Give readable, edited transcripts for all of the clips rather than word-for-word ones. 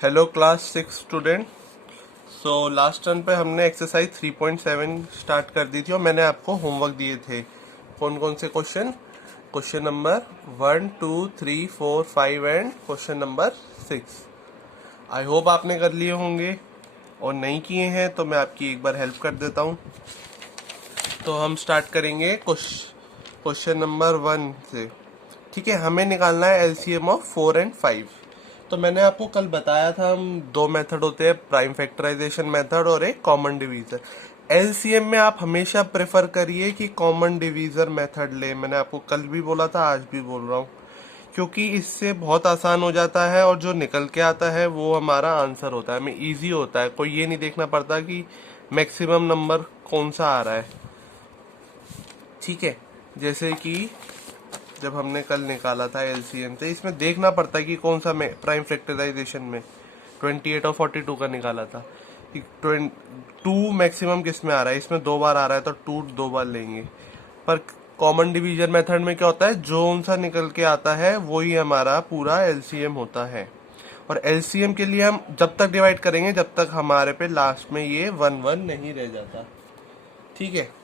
Hello class 6 student. So last turn पे हमने exercise 3.7 start कर दी थी और मैंने आपको होमवर्क दिए थे। कौन कौन से question? Question number 1, 2, 3, 4, 5 and question number 6। I hope आपने कर लिए होंगे, और नहीं किए हैं तो मैं आपकी एक बार हेल्प कर देता हूँ। तो हम स्टार्ट करेंगे क्वेश्चन नंबर 1 से। ठीक है, हमें निकालना है एलसीएम ऑफ 4 एंड 5। तो मैंने आपको कल बताया था हम दो मेथड होते हैं, प्राइम फैक्टराइजेशन मेथड और एक कॉमन डिवीजर। एलसीएम में आप हमेशा प्रेफर करिए कि कॉमन डिवीजर मेथड ले। मैंने आपको कल भी बोला था, आज भी बोल रहा हूँ, क्योंकि इससे बहुत आसान हो जाता है और जो निकल के आता है वो हमारा आंसर होता है, हमें इजी होता है। कोई ये नहीं देखना पड़ता कि मैक्सिमम नंबर कौन सा आ रहा है। ठीक है, जैसे कि जब हमने कल निकाला था एलसीएम से, इसमें देखना पड़ता है कि कौन सा में प्राइम फैक्टराइजेशन में 28 और 42 का निकाला था कि 2 मैक्सिमम किस में आ रहा है, इसमें 2 बार आ रहा है तो 2 2 बार लेंगे। पर कॉमन डिवीजन मेथड में क्या होता है, जो सा निकल के आता है वही हमारा पूरा एलसीएम होता है। और एलसीएम के लिए हम जब तक डिवाइड करेंगे जब तक हमारे पे लास्ट में ये 1 1 नहीं रह जाता। ठीक है,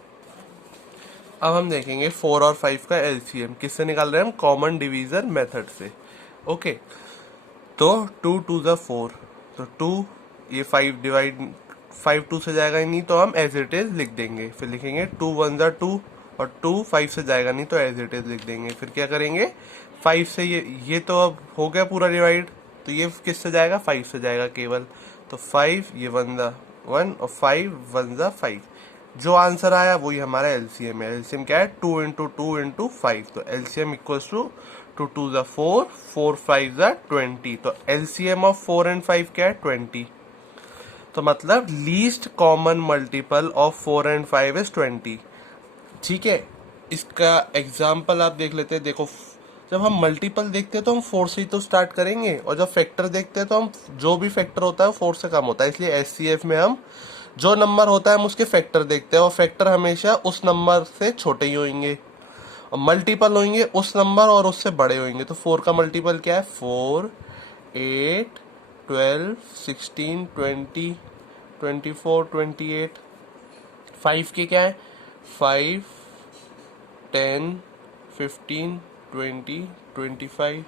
अब हम देखेंगे 4 और 5 का एलसीएम किससे निकाल रहे हैं हम, कॉमन डिवीजन मेथड से। ओके, तो 2 2 ज़ा 4, तो 2, ये 5 डिवाइड 5 2 से जाएगा ही नहीं तो हम एज इट इज लिख देंगे। फिर लिखेंगे 2 1 ज़ा 2 और 2 5 से जाएगा नहीं तो एज इट इज लिख देंगे। फिर क्या करेंगे, 5 से ये तो अब हो गया पूरा डिवाइड, तो ये किससे जाएगा, 5 से जाएगा केवल। तो 5, ये 1 ज़ा 1 और 5 1 ज़ा 5। जो आंसर आया वही हमारा एलसीएम है। एलसीएम क्या है, 2 इंटू 2 इंटू 5। तो एलसीएम इक्वल्स टू 2 2 ज़ा 4, 4 5 ज़ा 20। तो एलसीएम ऑफ 4 एंड 5 क्या है, 20। तो मतलब least common multiple of 4 and 5 is 20। ठीक है, इसका एग्जाम्पल आप देख लेते हैं। देखो, जब हम मल्टीपल देखते हैं तो हम 4 से ही तो स्टार्ट करेंगे, और जब फैक्टर देखते हैं तो हम जो भी फैक्टर होता है वो 4 से कम होता है। इसलिए एचसीएफ में हम जो नंबर होता है हम उसके फैक्टर देखते हैं, और फैक्टर हमेशा उस नंबर से छोटे ही होंगे, और मल्टीपल होंगे उस नंबर और उससे बड़े होंगे। तो 4 का मल्टीपल क्या है, 4 8 12 16 20 24 28। 5 के क्या है, 5 10 15 20 25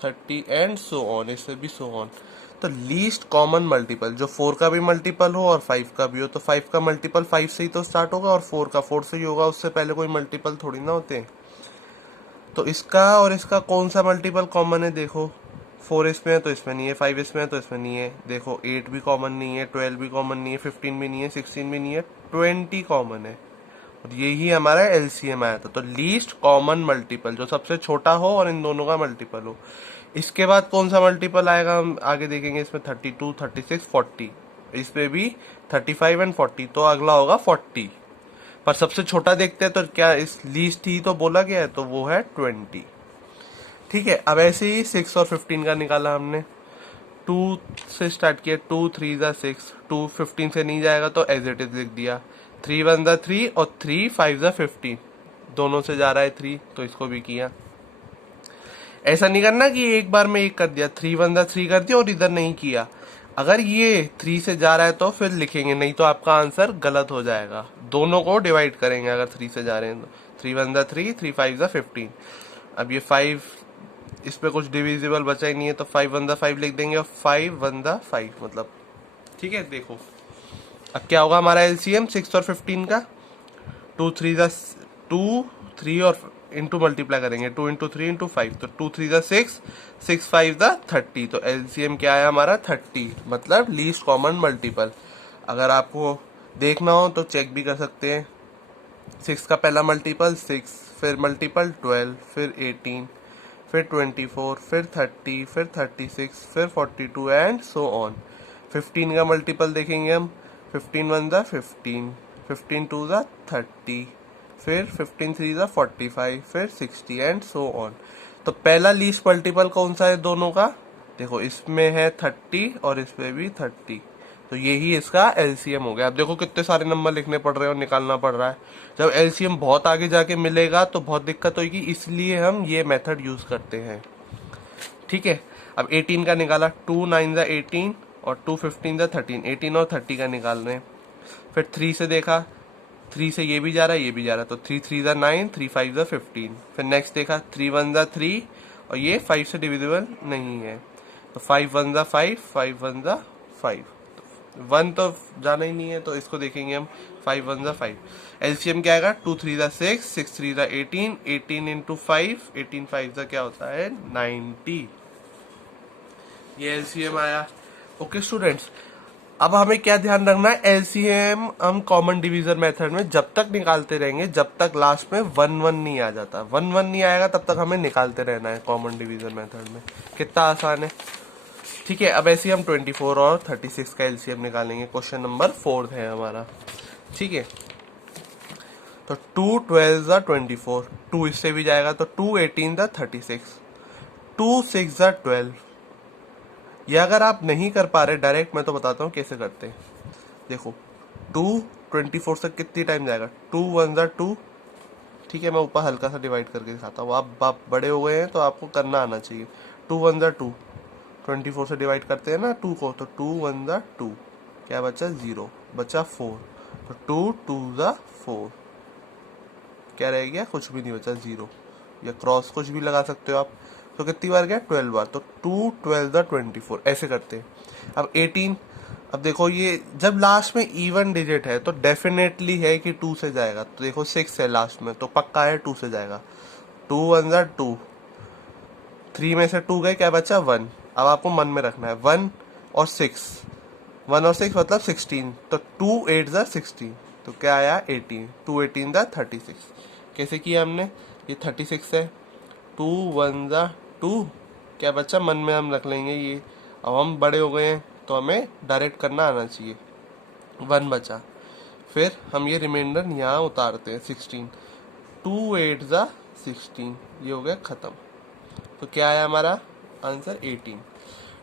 30 एंड सो ऑन, इससे भी सो ऑन। तो लीस्ट कॉमन मल्टीपल जो 4 का भी मल्टीपल हो और 5 का भी हो, तो 5 का मल्टीपल 5 से ही तो स्टार्ट होगा और 4 का 4 से ही होगा, उससे पहले कोई मल्टीपल थोड़ी ना होते हैं। तो इसका और इसका कौन सा मल्टीपल कॉमन है, देखो 4 इसमें है तो इसमें नहीं है, 5 इसमें है तो इसमें नहीं है। देखो 8 भी कॉमन नहीं है, 12 भी कॉमन नहीं है, 15 भी नहीं है, 16 भी नहीं है, 20 कॉमन है। और यही हमारा एलसीएम आया था। तो लीस्ट कॉमन मल्टीपल जो सबसे छोटा हो और इन दोनों का मल्टीपल हो। इसके बाद कौन सा मल्टीपल आएगा हम आगे देखेंगे। इसमें 32 36 40, इसमें भी 35 एंड 40, तो अगला होगा 40। पर सबसे छोटा देखते हैं तो क्या, इस लीस्ट ही तो बोला गया है, तो वो है 20। ठीक है, अब ऐसे ही 6 और 15 का निकाला हमने। 2 से स्टार्ट किया, 2 3 ज़ा 6, 2 15 से नहीं जाएगा तो एज इट इज लिख दिया। 3 1 ज़ा 3 और 3 5 ज़ा 15, दोनों से जा रहा है 3, तो इसको भी किया। ऐसा नहीं करना कि एक बार में एक कर दिया, 3 1 ज़ा 3 कर दिया और इधर नहीं किया। अगर ये 3 से जा रहा है तो फिर लिखेंगे, नहीं तो आपका आंसर गलत हो जाएगा। दोनों को डिवाइड करेंगे अगर 3 से जा रहे हैं तो। 3 1 ज़ा 3, 3 5 ज़ा 15। अब ये 5, इस पे कुछ डिविजिबल बचा ही नहीं है तो 5 1 ज़ा 5 लिख देंगे और 5 1 ज़ा 5 मतलब। ठीक है, देखो अब क्या होगा हमारा एलसीएम 6 और 15 का। 2 3 ज़ा 2 3 और इंटू मल्टीप्लाई करेंगे, 2 इंटू 3 इंटू 5, तो 2 3 ज़ा 6, 6 5 ज़ा 30। तो एलसीएम क्या है हमारा 30, मतलब लीस्ट कॉमन मल्टीपल। अगर आपको देखना हो तो चेक भी कर सकते हैं। 6 का पहला मल्टीपल 6, फिर मल्टीपल 12, फिर 18, फिर 24, फिर 30, फिर 36, फिर 42 एंड सो ऑन। 15 का मल्टीपल देखेंगे हम, 15 1 ज़ा 15, 15 2 ज़ा 30, फिर 15 3 ज़ा 45, फिर 60 एंड सो ऑन। तो पहला लीस्ट मल्टीपल कौन सा है दोनों का, देखो इसमें है 30 और इसमें भी 30, तो यही इसका एलसीएम हो गया। अब देखो कितने सारे नंबर लिखने पड़ रहे हैं और निकालना पड़ रहा है। जब एलसीएम बहुत आगे जाके मिलेगा तो बहुत दिक्कत होगी, इसलिए हम ये मेथड यूज करते हैं। ठीक है, अब 18 का निकाला, 2 9 ज़ा 18 और 2 15 ज़ा 13, 18 और 30 का निकाल रहे हैं। फिर 3 से देखा, 3 से ये भी जा रहा है ये भी जा रहा है, तो 3 3 ज़ा 9, 3 5 ज़ा 15। फिर नेक्स्ट देखा 3 1 ज़ा 3 और ये 5 से डिविजिबल नहीं है, तो 5 1 ज़ा 5, 5 1 ज़ा 5, 1 तो जाना ही नहीं है, तो इसको देखेंगे हम 5 1 ज़ा 5। एलसीएम क्या आएगा, 2 3 ज़ा 6, 6 3 ज़ा 18, 18 इंटू 5, 18 5 ज़ा क्या होता है 90। ये एलसीएम आया। ओके स्टूडेंट्स, अब हमें क्या ध्यान रखना है, एलसीएम हम कॉमन डिवीजन मेथड में जब तक निकालते रहेंगे जब तक लास्ट में 1 1 नहीं आ जाता। 1 1 नहीं आएगा तब तक हमें निकालते रहना है कॉमन डिवीजन मेथड में। कितना आसान है। ठीक है, अब ऐसे ही हम 24 और 36 का एलसीएम निकालेंगे। क्वेश्चन नंबर 4 है हमारा। ठीक है, तो 2 12 ज़ा 24, 2 इससे भी जाएगा, तो 2 18 ज़ा 36, 2 6 ज़ा 12। ये अगर आप नहीं कर पा रहे डायरेक्ट, मैं तो बताता हूँ कैसे करते हैं। देखो 2 24 से कितनी टाइम जाएगा, 2 1 ज़ा 2। ठीक है, मैं ऊपर हल्का सा डिवाइड करके दिखाता हूँ। आप बड़े हो गए हैं तो आपको करना आना चाहिए। 2 1 ज़ा 2, 24 से डिवाइड करते हैं ना 2 को, तो 2 1 ज़ा 2, क्या बचा 0, बचा 4, तो 2 2 ज़ा 4, क्या रह गया, कुछ भी नहीं बचा 0, या क्रॉस कुछ भी लगा सकते हो आप। तो कितनी बार गया 12 बार, तो 2 12 ज़ा 24, ऐसे करते हैं। अब 18, अब देखो ये जब लास्ट में इवन डिजिट है तो डेफिनेटली है कि 2 से जाएगा, तो देखो 6 है लास्ट में, तो पक्का है 2 से जाएगा। 2 1 ज़ा 2, 3 में से 2 गए, क्या बचा 1। अब आपको मन में रखना है 1 और 6, 1 और 6 मतलब 16, तो 2 8 ज़ा 16, तो क्या आया 18, 2 18 ज़ा 36। कैसे किया हमने, ये 36 है, 2 1 ज़ा 2, क्या बच्चा मन में हम रख लेंगे ये। अब हम बड़े हो गए हैं तो हमें डायरेक्ट करना आना चाहिए। 1 बचा, फिर हम ये रिमाइंडर यहाँ उतारते हैं 16, 2 8 ज़ा 16, ये हो गया खत्म। तो क्या आया हमारा आंसर 18।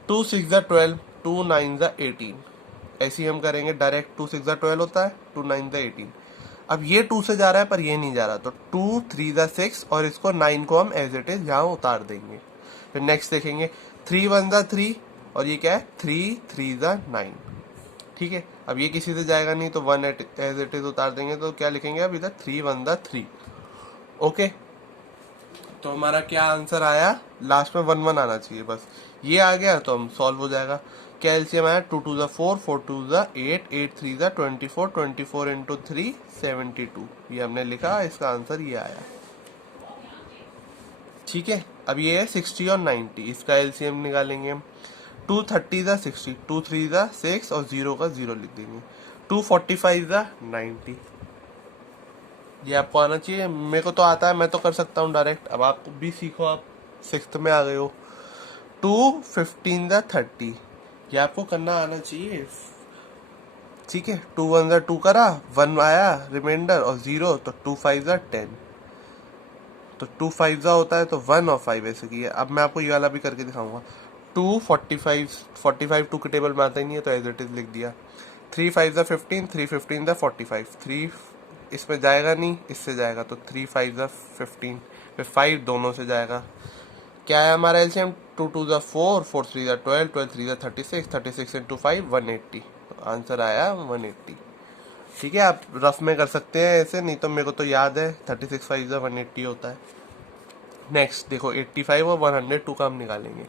2 6 ज़ा 12, 2 9 ज़ा 18, ऐसे ही हम करेंगे डायरेक्ट। 2 6 ज़ा 12 होता है, 2 9 ज़ा 18। अब ये 2 से जा रहा है पर ये नहीं जा रहा, तो 2 3 ज़ा 6 और इसको 9 को हम एज इट इज यहाँ उतार देंगे। फिर नेक्स्ट देखेंगे 3 1 ज़ा 3 और ये क्या है 3 3 ज़ा 9। ठीक है, अब ये किसी से जाएगा नहीं तो 1 एज इट इज उतार देंगे, तो क्या लिखेंगे अब इधर 3 1 ज़ा 3। ओके, तो हमारा क्या आंसर आया, लास्ट में 1 1 आना चाहिए बस। ये आ गया तो हम सॉल्व हो जाएगा। क्या एलसीएम आया, 2 2 ज़ा 4, 4 2 ज़ा 8, 8 3 ज़ा 24, 24 इंटू 3 72, ये हमने लिखा, इसका आंसर ये आया। ठीक है, अब ये है 60 और 90, इसका एलसीएम निकालेंगे हम। 2 30 ज़ा 60, 2 3 ज़ा 6 और 0 का 0 लिख देंगे। 2 45 ज़ा 90, ये आपको आना चाहिए। मेरे को तो आता है, मैं तो कर सकता हूँ डायरेक्ट, अब आप भी सीखो, आप 6th में आ गए हो। 2 15 ज़ा 30, ये आपको करना आना चाहिए। ठीक है, 2 1 ज़ा 2 करा, 1 आया रिमाइंडर और 0, तो 2 5 ज़ा 10, तो 2 5 ज़ा होता है तो 1 और 5 ऐसे किया। अब मैं आपको ये वाला भी करके दिखाऊंगा। 2 45 45 2 के टेबल में आता ही नहीं है तो एज इट इज लिख दिया। 3 5 ज़ा 15, 3 15 ज़ा 45, 3 इसमें जाएगा नहीं, इससे जाएगा, तो 3 5 ज़ा 15, फिर 5 दोनों से जाएगा। क्या है हमारा एलसीएम, 2 2 ज़ा 4, 4 3 ज़ा 12, 12 3 ज़ा 36, 36 इंटू 5 180, तो आंसर आया 180। ठीक है, आप रफ में कर सकते हैं ऐसे, नहीं तो मेरे को तो याद है 36 5 ज़ा 180 होता है। नेक्स्ट देखो 85 और 102 का हम निकालेंगे।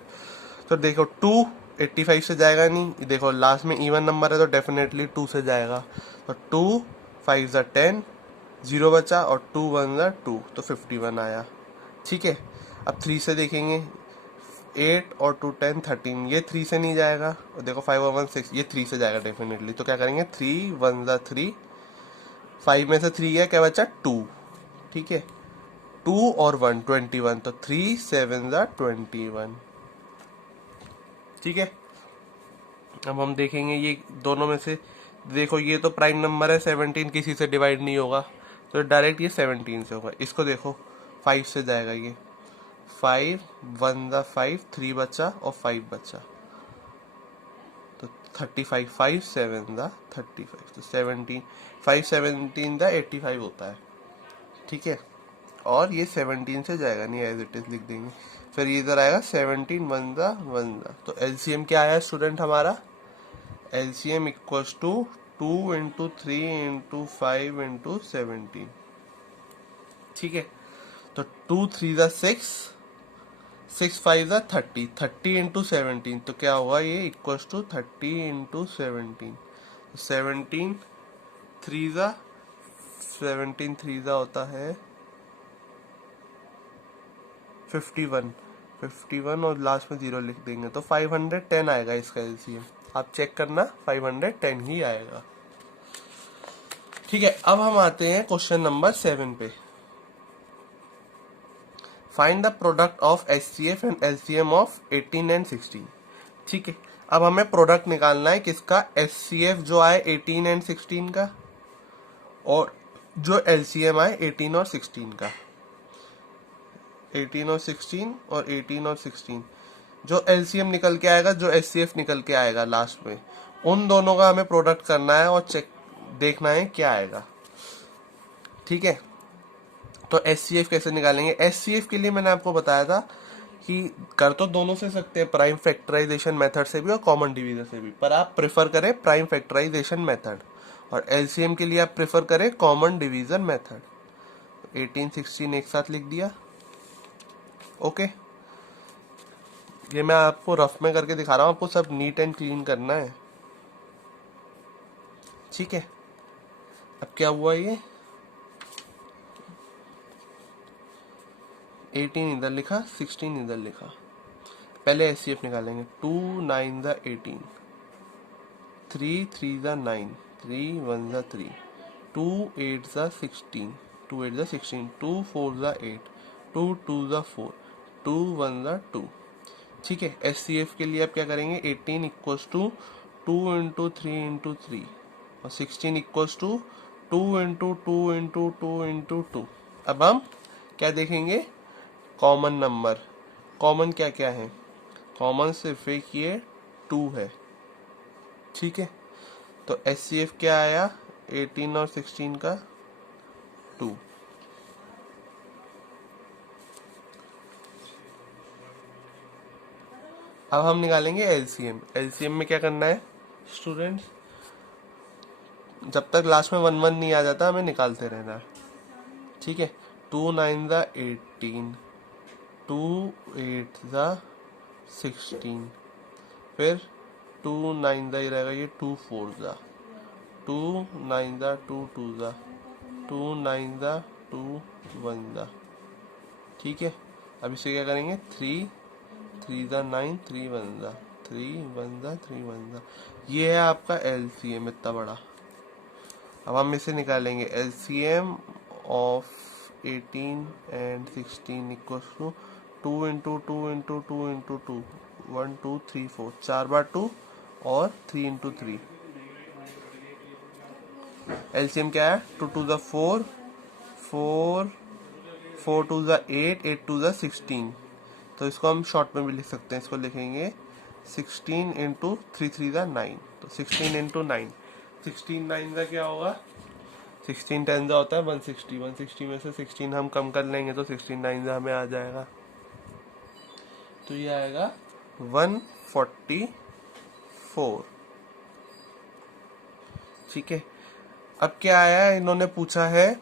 तो देखो 2 85 से जाएगा नहीं, देखो लास्ट में इवन नंबर है तो डेफिनेटली 2 से जाएगा, तो 2 5 ज़ा 10, 0 बचा, और 2 1 ज़ा 2, तो 51 आया। ठीक है, अब 3 से देखेंगे, 8 और 2 10 13, ये 3 से नहीं जाएगा, और देखो 5 और 1 6, ये 3 से जाएगा डेफिनेटली, तो क्या करेंगे 3 1 ज़ा 3, 5 में से 3 गया, क्या बचा 2। ठीक है, 2 और 1 21, तो 3 7 ज़ा 21। ठीक है, अब हम देखेंगे ये दोनों में से, देखो ये तो प्राइम नंबर है, 17 किसी से डिवाइड नहीं होगा, तो डायरेक्ट ये 17 से होगा। इसको देखो 5 से जाएगा, ये 5 1 ज़ा 5, 3 बचा और 5 बचा, तो 35, 5 7 ज़ा 35, तो 17 5 17 ज़ा 85 होता है। ठीक है, और ये 17 से जाएगा नहीं, एज इट इज लिख देंगे। फिर इधर आएगा 17 वन ज़ा। तो एलसीएम क्या आया स्टूडेंट हमारा? LCM equals to 2 into 3 into 5 into 17। ठीक है, तो 2 3 ज़ा 6, 6 5 ज़ा 30, 30 इंटू 17, तो क्या होगा ये? Equals to 30 into 17। 17 3 ज़ा 17 3 ज़ा होता है 51, 51 और लास्ट में 0 लिख देंगे तो 510 आएगा इसका एलसीएम। आप चेक करना, 510 ही आएगा। ठीक है, अब हम आते हैं क्वेश्चन नंबर 7 पे। Find the product of HCF and LCM of 18 and 16। ठीक है, अब हमें प्रोडक्ट निकालना है किसका? एचसीएफ जो आए 18 एंड 16 का, और जो एलसीएम आए 18 और 16 का। 18 और 16 और 18 और 16, जो एलसीएम निकल के आएगा, जो एचसीएफ निकल के आएगा लास्ट में, उन दोनों का हमें प्रोडक्ट करना है और चेक देखना है क्या आएगा। ठीक है, तो एचसीएफ कैसे निकालेंगे? एचसीएफ के लिए मैंने आपको बताया था कि कर तो दोनों से सकते हैं, प्राइम फैक्टराइजेशन मेथड से भी और कॉमन डिवीजर से भी, पर आप प्रेफर करें प्राइम फैक्टराइजेशन मेथड, और एलसीएम के लिए आप प्रेफर करें कॉमन डिवीजन मेथड। 18 16 एक साथ लिख दिया। ओके, ये मैं आपको रफ में करके दिखा रहा हूँ, आपको सब नीट एंड क्लीन करना है। ठीक है, अब क्या हुआ? ये 18 इधर लिखा, 16 इधर लिखा। पहले एचसीएफ निकालेंगे। 2 9 ज़ा 18, 3 3 ज़ा 9, 3 1 ज़ा 3, 2 8 ज़ा 16, 2 8 ज़ा 16, 2 4 ज़ा 8, 2 2 ज़ा 4, 2 1 ज़ा 2। ठीक है, एचसीएफ के लिए आप क्या करेंगे? 18 इक्वल्स टू 2 इंटू 3 इंटू 3, और 16 equals to 2 into 2 into 2 into 2। अब हम क्या देखेंगे? Common number. कॉमन क्या क्या है? कॉमन सिर्फ एक ये 2 है। ठीक है, तो एचसीएफ क्या आया 18 और 16 का? 2। अब हम निकालेंगे एलसीएम। एलसीएम में क्या करना है स्टूडेंट्स? जब तक लास्ट में 1 1 नहीं आ जाता हमें निकालते रहना है। ठीक है, 2 9 ज़ा 18, 2 8 ज़ा 16, फिर 2 9 ज़ा ही रहेगा ये, 2 4 ज़ा, 2 9 ज़ा 2 2 ज़ा, 2 9 ज़ा 2 1 ज़ा। ठीक है, अब इसे क्या करेंगे? 3 3 ज़ा 9, 3 1 ज़ा, 3 1 ज़ा 3 1 ज़ा। ये है आपका एलसीएम इतना बड़ा। अब हम इसे निकालेंगे। LCM of 18 and 16 equal to 2 into 2 into 2 into 2, 1 2 3 4, 4 बार 2 और 3 इंटू 3। एलसीएम क्या है? 2 2 ज़ा 4, 4 4 2 ज़ा 8, 8 2 ज़ा 16। तो इसको हम शॉर्ट में भी लिख सकते हैं, इसको लिखेंगे 16 इंटू 3 3 ज़ा 9, तो 16 इंटू 9, 16 9 ज़ा क्या होगा? 16 10 ज़ा होता है 160, 160 में से 16 हम कम कर लेंगे तो 16 9 ज़ा हमें आ जाएगा, तो ये आएगा 144। ठीक है, अब क्या आया है? इन्होंने पूछा है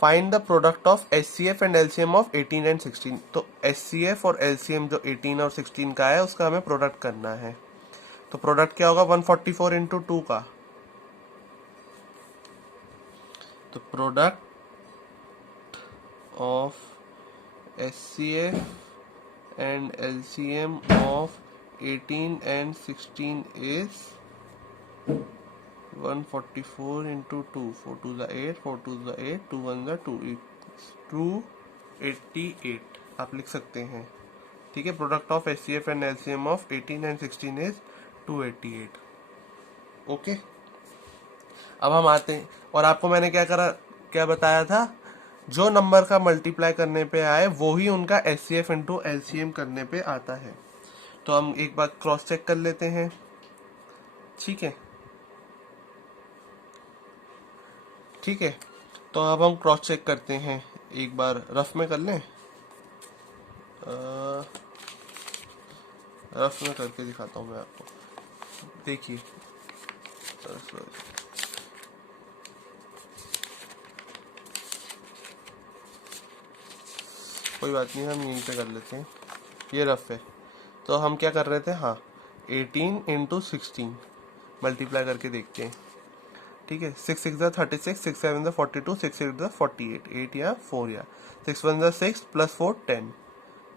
find the product of HCF and LCM of 18 and 16। तो एचसीएफ और एलसीएम जो 18 और 16 का है उसका हमें प्रोडक्ट करना है। तो प्रोडक्ट क्या होगा? 144 इंटू 2 का। तो product of HCF and LCM of 18 and 16 is 144 into 2, 4 2 ज़ा 8, 4 2 ज़ा 8, 2 1 ज़ा 2, 288 आप लिख सकते हैं। ठीक है, product of HCF and LCM of 18 and 16 is 288। Okay, अब हम आते हैं, और आपको मैंने क्या बताया था? जो नंबर का मल्टीप्लाई करने पे आए वो ही उनका एचसीएफ इंटू एलसीएम करने पे आता है। तो हम एक बार क्रॉस चेक कर लेते हैं। ठीक है, ठीक है, तो अब हम क्रॉस चेक करते हैं, एक बार रफ में कर लें। रफ में करके दिखाता हूँ मैं आपको, देखिए। कोई बात नहीं, हम यहीं पे कर लेते हैं, ये रफ है। तो हम क्या कर रहे थे, हाँ 18 इंटू 16 मल्टीप्लाई करके देखते हैं, ठीक है। 6 6 36, 6 7 42, 6 8 48, 8 या 4 या 6 1 6 प्लस 4 10,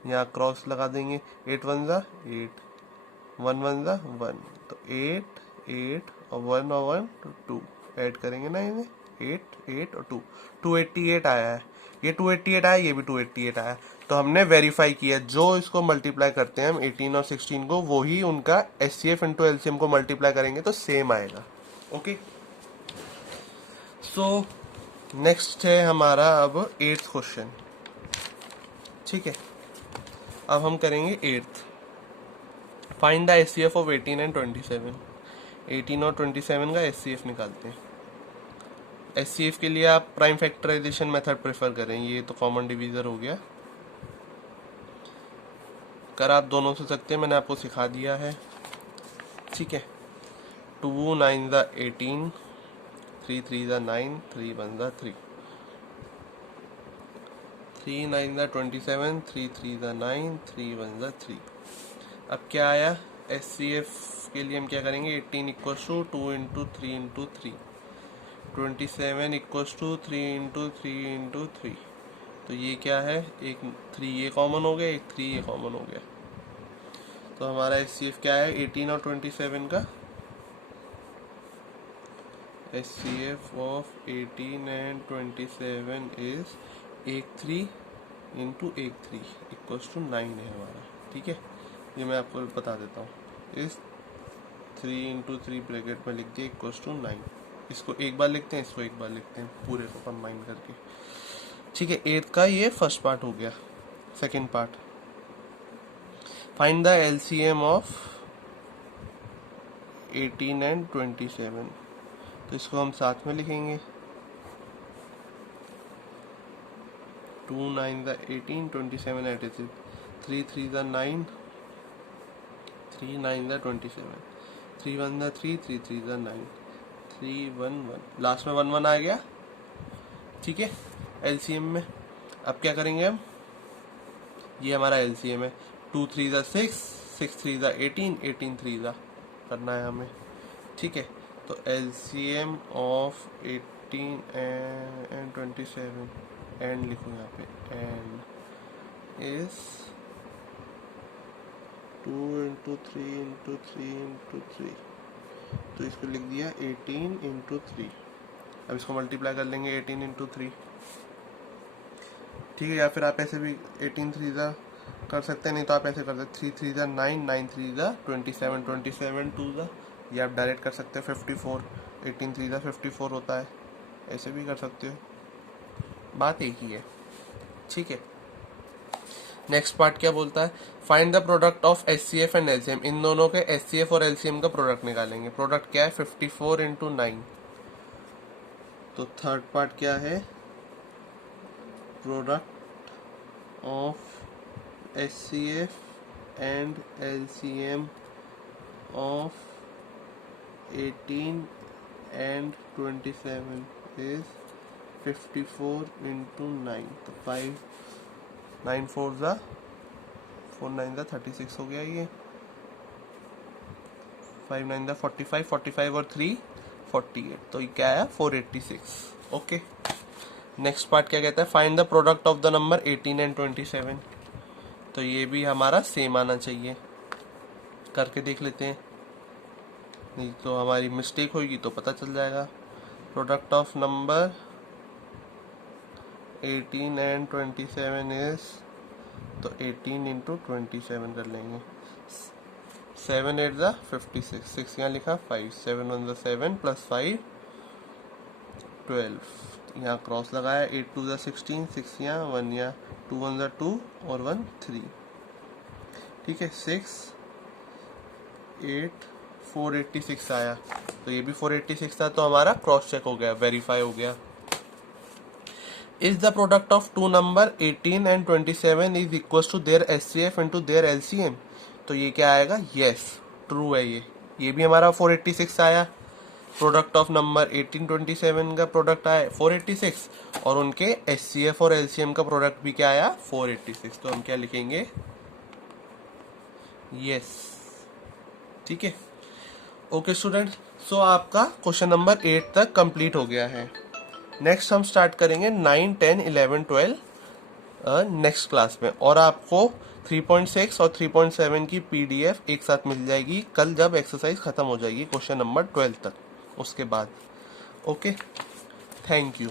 यहाँ क्रॉस लगा देंगे। 8 1 8, 1 1 1, तो 8 8 और 1 और 1 2 ऐड करेंगे ना, इन्हें 8 8 और 2, 288 आया है। ये 288 आया, ये भी 288 आया। तो हमने वेरीफाई किया, जो इसको मल्टीप्लाई करते हैं हम 18 और 16 को, वो ही उनका एचसीएफ इंटू एलसीएम को मल्टीप्लाई करेंगे तो सेम आएगा। ओके, सो नेक्स्ट है हमारा अब 8th क्वेश्चन, ठीक है। अब हम करेंगे 8th। Find the HCF of 18 and 27। 18 और 27 का एचसीएफ निकालते हैं। एचसीएफ के लिए आप प्राइम फैक्टराइजेशन मेथड प्रेफर करें, ये तो कॉमन डिवीजर हो गया। कर आप दोनों से सकते हैं, मैंने आपको सिखा दिया है, ठीक है। 2 9 the 18, 3 3 the 9, 3 1 the 3, 3 9 the 27, 3 3 the 9, 3 1 the 3। अब क्या आया एचसीएफ के लिए, हम क्या करेंगे, 18 equals to 2 into 3 into 3, 27 equals to 3 into 3 into 3। तो ये क्या है, एक 3 ये कॉमन हो गया, एक 3 ये कॉमन हो गया। तो हमारा एचसीएफ क्या है 18 और 27 का, HCF of 18 and 27 is 1 3 into 1 3 equals to 9 है हमारा, ठीक है। ये मैं आपको बता देता हूँ, इस 3 इंटू 3 ब्रैकेट में लिख दिया इक्वल्स टू 9। इसको एक बार लिखते हैं, इसको एक बार लिखते हैं, पूरे को कंबाइन करके, ठीक है। 8 का ये फर्स्ट पार्ट हो गया। Second part, find the LCM of 18 and 27। तो इसको हम साथ में लिखेंगे, 2 9 the 18, 27 additive, 3 3 the 9, 3 9 the 27, 3 1 the 3, 3 3 the 9, 3 1 1, last में 1 1 आ गया, ठीक है। एलसीएम में अब क्या करेंगे हम, ये हमारा एलसीएम है, 2 3 द 6, 6 3 द 18, 18 3 द करना है हमें, ठीक है। तो एलसीएम ऑफ 18 एंड 27, एंड लिखो यहाँ पे, and is 2 into 3 into 3 into 3। तो इसको लिख दिया 18 इंटू 3। अब इसको मल्टीप्लाई कर लेंगे 18 इंटू 3, ठीक है। या फिर आप ऐसे भी 18 3 ज़ा कर सकते हैं, नहीं तो आप ऐसे कर सकते 3 3 ज़ा 9, 9 3 ज़ा 27, 27 2 ज़ा, ये आप डायरेक्ट कर सकते हैं 54, 18 3 ज़ा 54 होता है, ऐसे भी कर सकते हो, बात एक ही है, ठीक है। नेक्स्ट पार्ट क्या बोलता है, find the product of HCF and LCM. इन दोनों के एचसीएफ और एलसीएम का प्रोडक्ट निकालेंगे। प्रोडक्ट क्या है 54 इंटू 9। तो थर्ड पार्ट क्या है, product of HCF and LCM of 18 and 27 is 54 into 9। तो 5 9 4 ज़ा 4 9 ज़ा 36 हो गया, ये 5 9 ज़ा 45, 45 और 3 48, तो ये क्या है 486। ओके, नेक्स्ट पार्ट क्या कहता है, find the product of the number 18 and 27। तो ये भी हमारा सेम आना चाहिए, करके देख लेते हैं, नहीं तो हमारी मिस्टेक होगी तो पता चल जाएगा। Product of number 18 and 27 is, तो 18 इंटू 27 कर लेंगे, 7 8 ज़ा 56, 6 यहाँ लिखा 5, 7 1 ज़ा 7 प्लस 5 12, यहाँ क्रॉस लगाया, 8 2 ज़ा 16, 6 यहाँ 1 यहाँ 2 1 ज़ा 2 और 1 3, ठीक है। 6 8 486 आया, तो ये भी 486 था, तो हमारा क्रॉस चेक हो गया, वेरीफाई हो गया। Is the product of two number 18 and 27 is equal to their HCF into their LCM. तो ये क्या आएगा, यस ट्रू है ये भी हमारा 486 आया। प्रोडक्ट ऑफ नंबर 18 27 का प्रोडक्ट आया 486 और उनके एचसीएफ और एलसीएम का प्रोडक्ट भी क्या आया 486। तो हम क्या लिखेंगे, यस। ठीक है, ओके स्टूडेंट। सो आपका क्वेश्चन नंबर 8 तक कंप्लीट हो गया है। नेक्स्ट हम स्टार्ट करेंगे 9 10 11 12 नेक्स्ट क्लास में, और आपको 3.6 और 3.7 की पीडीएफ एक साथ मिल जाएगी कल जब एक्सरसाइज खत्म हो जाएगी क्वेश्चन नंबर 12 तक, उसके बाद। Okay, thank you.